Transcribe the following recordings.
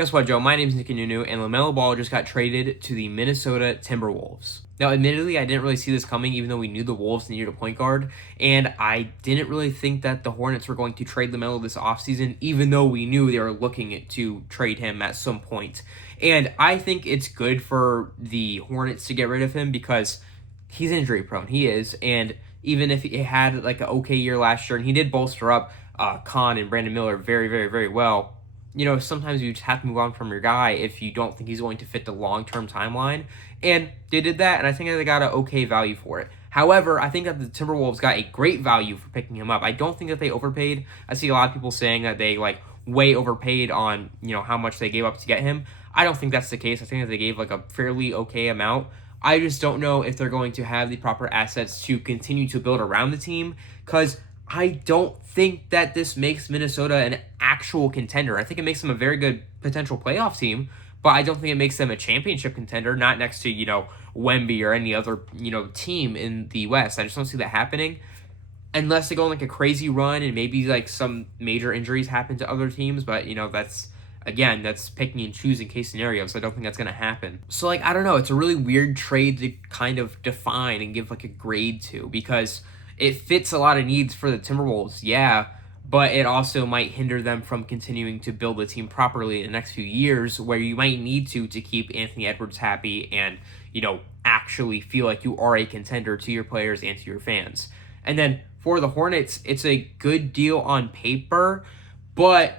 Guess what, Joe? My name is Nicky Nunu, and LaMelo Ball just got traded to the Minnesota Timberwolves. Now, admittedly, I didn't really see this coming, even though we knew the Wolves needed a point guard, and I didn't really think that the Hornets were going to trade LaMelo this offseason, even though we knew they were looking to trade him at some point. And I think it's good for the Hornets to get rid of him because he's injury prone. He is, and even if he had like an okay year last year, and he did bolster up Khan and Brandon Miller very, very, very well. Sometimes you just have to move on from your guy if you don't think he's going to fit the long-term timeline. And they did that, and I think they got an okay value for it. However, I think that the Timberwolves got a great value for picking him up. I don't think that they overpaid. I see a lot of people saying that they way overpaid on how much they gave up to get him. I don't think that's the case. I think that they gave a fairly okay amount. I just don't know if they're going to have the proper assets to continue to build around the team, because I don't think that this makes Minnesota an actual contender. I think it makes them a very good potential playoff team, but I don't think it makes them a championship contender, not next to, Wemby or any other, team in the West. I just don't see that happening unless they go on a crazy run and maybe some major injuries happen to other teams, but that's picking and choosing case scenarios. So I don't think that's going to happen. So I don't know. It's a really weird trade to kind of define and give a grade to, because it fits a lot of needs for the Timberwolves, yeah, but it also might hinder them from continuing to build the team properly in the next few years, where you might need to keep Anthony Edwards happy and, actually feel like you are a contender to your players and to your fans. And then for the Hornets, it's a good deal on paper, but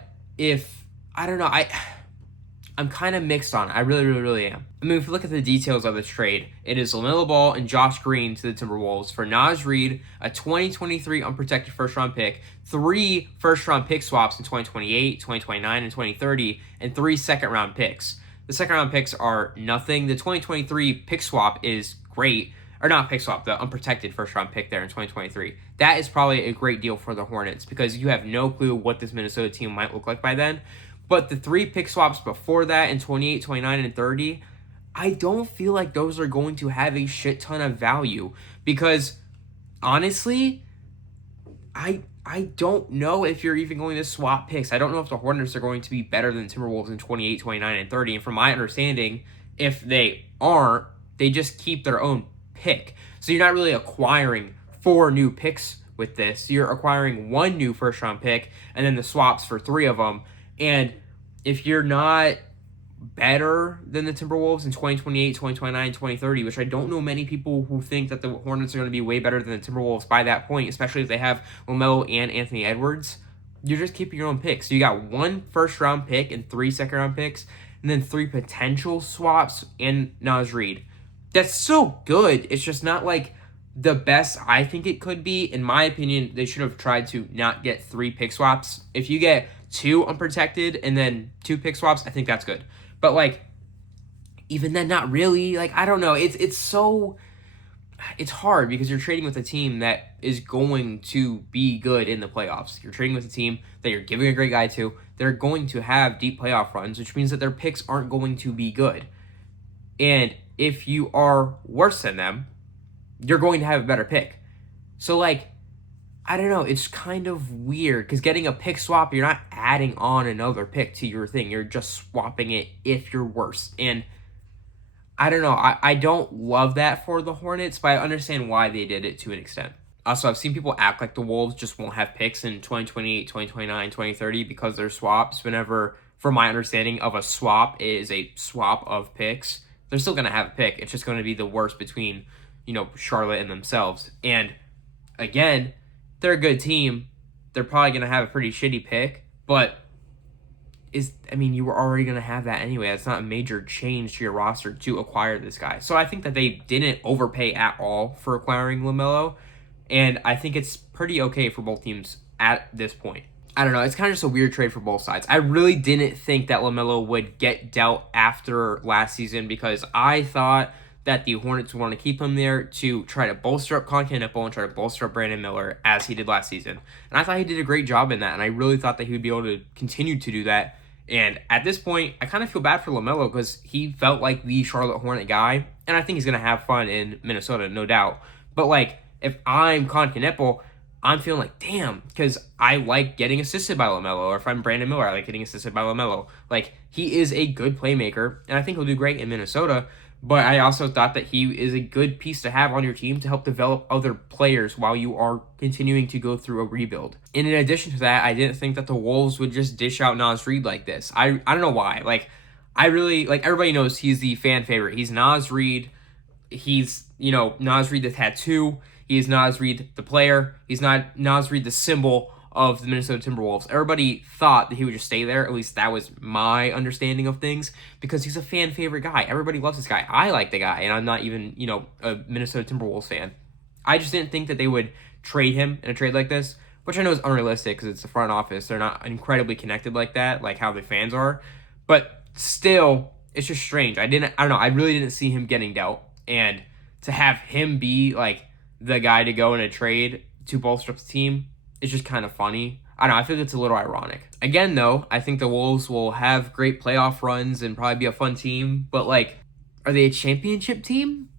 I'm kind of mixed on it. I really, really, really am. I mean, if you look at the details of this trade, it is LaMelo Ball and Josh Green to the Timberwolves for Naz Reid, a 2023 unprotected first-round pick, 3 first-round pick swaps in 2028, 2029, and 2030, and 3 second-round picks. The second-round picks are nothing. The 2023 pick swap is great. Or not pick swap, the unprotected first-round pick there in 2023. That is probably a great deal for the Hornets, because you have no clue what this Minnesota team might look like by then. But the 3 pick swaps before that in 28, 29, and 30, I don't feel like those are going to have a shit ton of value, because honestly, I don't know if you're even going to swap picks. I don't know if the Hornets are going to be better than Timberwolves in 28, 29, and 30. And from my understanding, if they aren't, they just keep their own pick. So you're not really acquiring 4 new picks with this. You're acquiring 1 new first-round pick and then the swaps for 3 of them. And if you're not better than the Timberwolves in 2028, 2029, 2030, which I don't know many people who think that the Hornets are going to be way better than the Timberwolves by that point, especially if they have LaMelo and Anthony Edwards, you're just keeping your own picks. So you got 1 first-round pick and 3 second-round picks, and then 3 potential swaps and Naz Reid. That's so good. It's just not the best I think it could be. In my opinion, they should have tried to not get 3 pick swaps. If you get 2 unprotected and then 2 pick swaps, I think that's good. But even then, not really. I don't know. It's hard because you're trading with a team that is going to be good in the playoffs. You're trading with a team that you're giving a great guy to. They're going to have deep playoff runs, which means that their picks aren't going to be good. And if you are worse than them, you're going to have a better pick. So I don't know, it's kind of weird, because getting a pick swap, you're not adding on another pick to your thing. You're just swapping it if you're worse. And I don't know, I don't love that for the Hornets, but I understand why they did it to an extent. Also, I've seen people act like the Wolves just won't have picks in 2028, 2029, 2030 because they're swaps. Whenever, from my understanding of a swap, is a swap of picks, they're still going to have a pick. It's just going to be the worst between, Charlotte and themselves. And again, they're a good team. They're probably going to have a pretty shitty pick, but you were already going to have that anyway. It's not a major change to your roster to acquire this guy. So I think that they didn't overpay at all for acquiring LaMelo, and I think it's pretty okay for both teams at this point. I don't know. It's kind of just a weird trade for both sides. I really didn't think that LaMelo would get dealt after last season, because I thought that the Hornets would want to keep him there to try to bolster up Knickel and try to bolster up Brandon Miller as he did last season. And I thought he did a great job in that, and I really thought that he would be able to continue to do that. And at this point, I kind of feel bad for LaMelo, because he felt like the Charlotte Hornet guy, and I think he's going to have fun in Minnesota, no doubt. But if I'm Nickel, I'm feeling like, damn, because I like getting assisted by LaMelo, or if I'm Brandon Miller, I like getting assisted by LaMelo. Like, he is a good playmaker, and I think he'll do great in Minnesota, but I also thought that he is a good piece to have on your team to help develop other players while you are continuing to go through a rebuild. And in addition to that, I didn't think that the Wolves would just dish out Naz Reid like this. I don't know why. Like, I really, like, everybody knows he's the fan favorite. He's Naz Reid. He's, Naz Reid the tattoo. He's Naz Reid the player. He's not Naz Reid the symbol of the Minnesota Timberwolves. Everybody thought that he would just stay there. At least that was my understanding of things, because he's a fan favorite guy. Everybody loves this guy. I like the guy, and I'm not even, a Minnesota Timberwolves fan. I just didn't think that they would trade him in a trade like this, which I know is unrealistic because it's the front office. They're not incredibly connected like that, like how the fans are. But still, it's just strange. I don't know. I really didn't see him getting dealt. And to have him be like the guy to go in a trade to bolster up the team is just kind of funny. I don't know. I feel like it's a little ironic. Again, though, I think the Wolves will have great playoff runs and probably be a fun team. But, like, are they a championship team?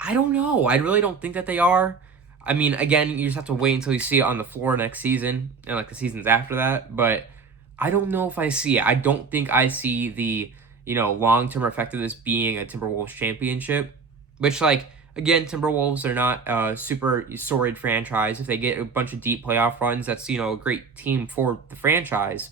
I don't know. I really don't think that they are. I mean, again, you just have to wait until you see it on the floor next season and, like, the seasons after that. But I don't know if I see it. I don't think I see the, long-term effect of this being a Timberwolves championship. Which, like, again, Timberwolves are not a super storied franchise. If they get a bunch of deep playoff runs, that's, a great team for the franchise.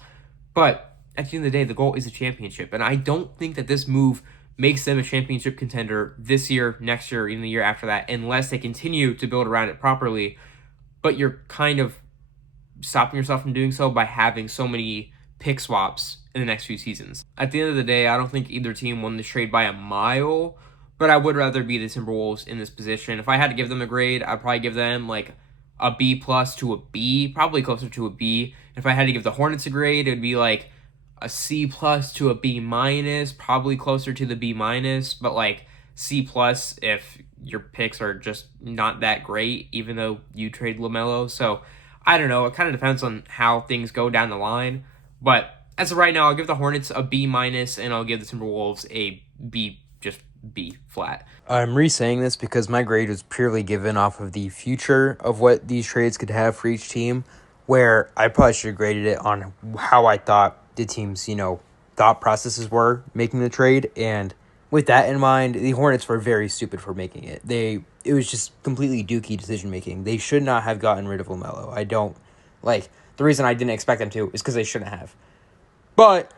But at the end of the day, the goal is a championship. And I don't think that this move makes them a championship contender this year, next year, even the year after that, unless they continue to build around it properly. But you're kind of stopping yourself from doing so by having so many pick swaps in the next few seasons. At the end of the day, I don't think either team won this trade by a mile, but I would rather be the Timberwolves in this position. If I had to give them a grade, I'd probably give them like a B plus to a B, probably closer to a B. If I had to give the Hornets a grade, it would be like a C plus to a B minus, probably closer to the B minus, but like C plus if your picks are just not that great, even though you trade LaMelo. So I don't know. It kind of depends on how things go down the line. But as of right now, I'll give the Hornets a B minus, and I'll give the Timberwolves a B, just B flat. I'm re-saying this because my grade was purely given off of the future of what these trades could have for each team, where I probably should have graded it on how I thought the team's, thought processes were making the trade. And with that in mind, the Hornets were very stupid for making it. It was just completely dookie decision-making. They should not have gotten rid of LaMelo. The reason I didn't expect them to is because they shouldn't have. But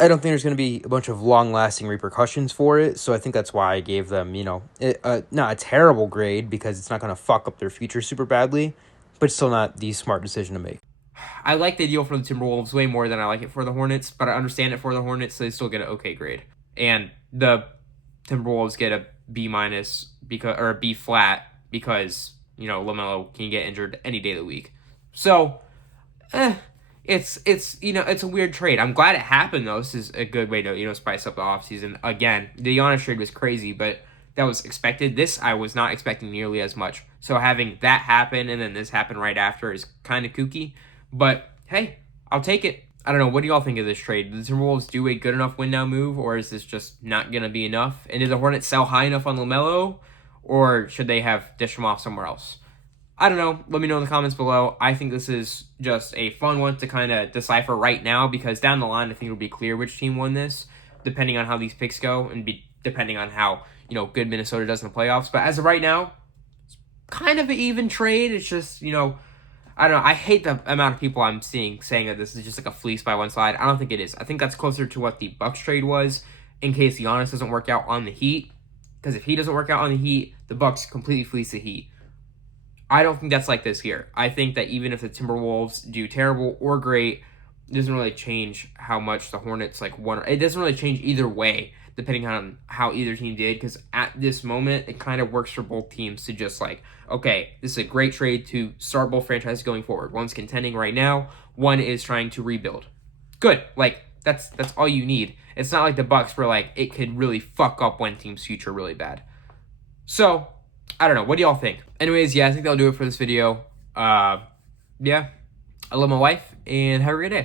I don't think there's going to be a bunch of long-lasting repercussions for it, so I think that's why I gave them, not a terrible grade because it's not going to fuck up their future super badly, but still not the smart decision to make. I like the deal for the Timberwolves way more than I like it for the Hornets, but I understand it for the Hornets, so they still get an okay grade. And the Timberwolves get a B minus or a B flat because, LaMelo can get injured any day of the week. So, it's a weird trade. I'm glad it happened, though. This is a good way to, spice up the offseason. Again, the Giannis trade was crazy, but that was expected. This I was not expecting nearly as much. So having that happen and then this happen right after is kind of kooky. But, hey, I'll take it. I don't know. What do y'all think of this trade? Did the Timberwolves do a good enough win-now move, or is this just not going to be enough? And did the Hornets sell high enough on LaMelo, or should they have dished him off somewhere else? I don't know. Let me know in the comments below. I think this is just a fun one to kind of decipher right now, because down the line, I think it'll be clear which team won this, depending on how these picks go and depending on how, good Minnesota does in the playoffs. But as of right now, it's kind of an even trade. It's just, I don't know. I hate the amount of people I'm seeing saying that this is just like a fleece by one side. I don't think it is. I think that's closer to what the Bucks trade was in case Giannis doesn't work out on the Heat. Because if he doesn't work out on the Heat, the Bucks completely fleece the Heat. I don't think that's like this here. I think that even if the Timberwolves do terrible or great, it doesn't really change how much the Hornets won. It doesn't really change either way, depending on how either team did, because at this moment, it kind of works for both teams to just okay, this is a great trade to start both franchises going forward. One's contending right now, one is trying to rebuild. Good. That's all you need. It's not like the Bucks where it could really fuck up one team's future really bad. So, I don't know. What do y'all think? Anyways, yeah, I think that'll do it for this video. Yeah. I love my wife, and have a great day.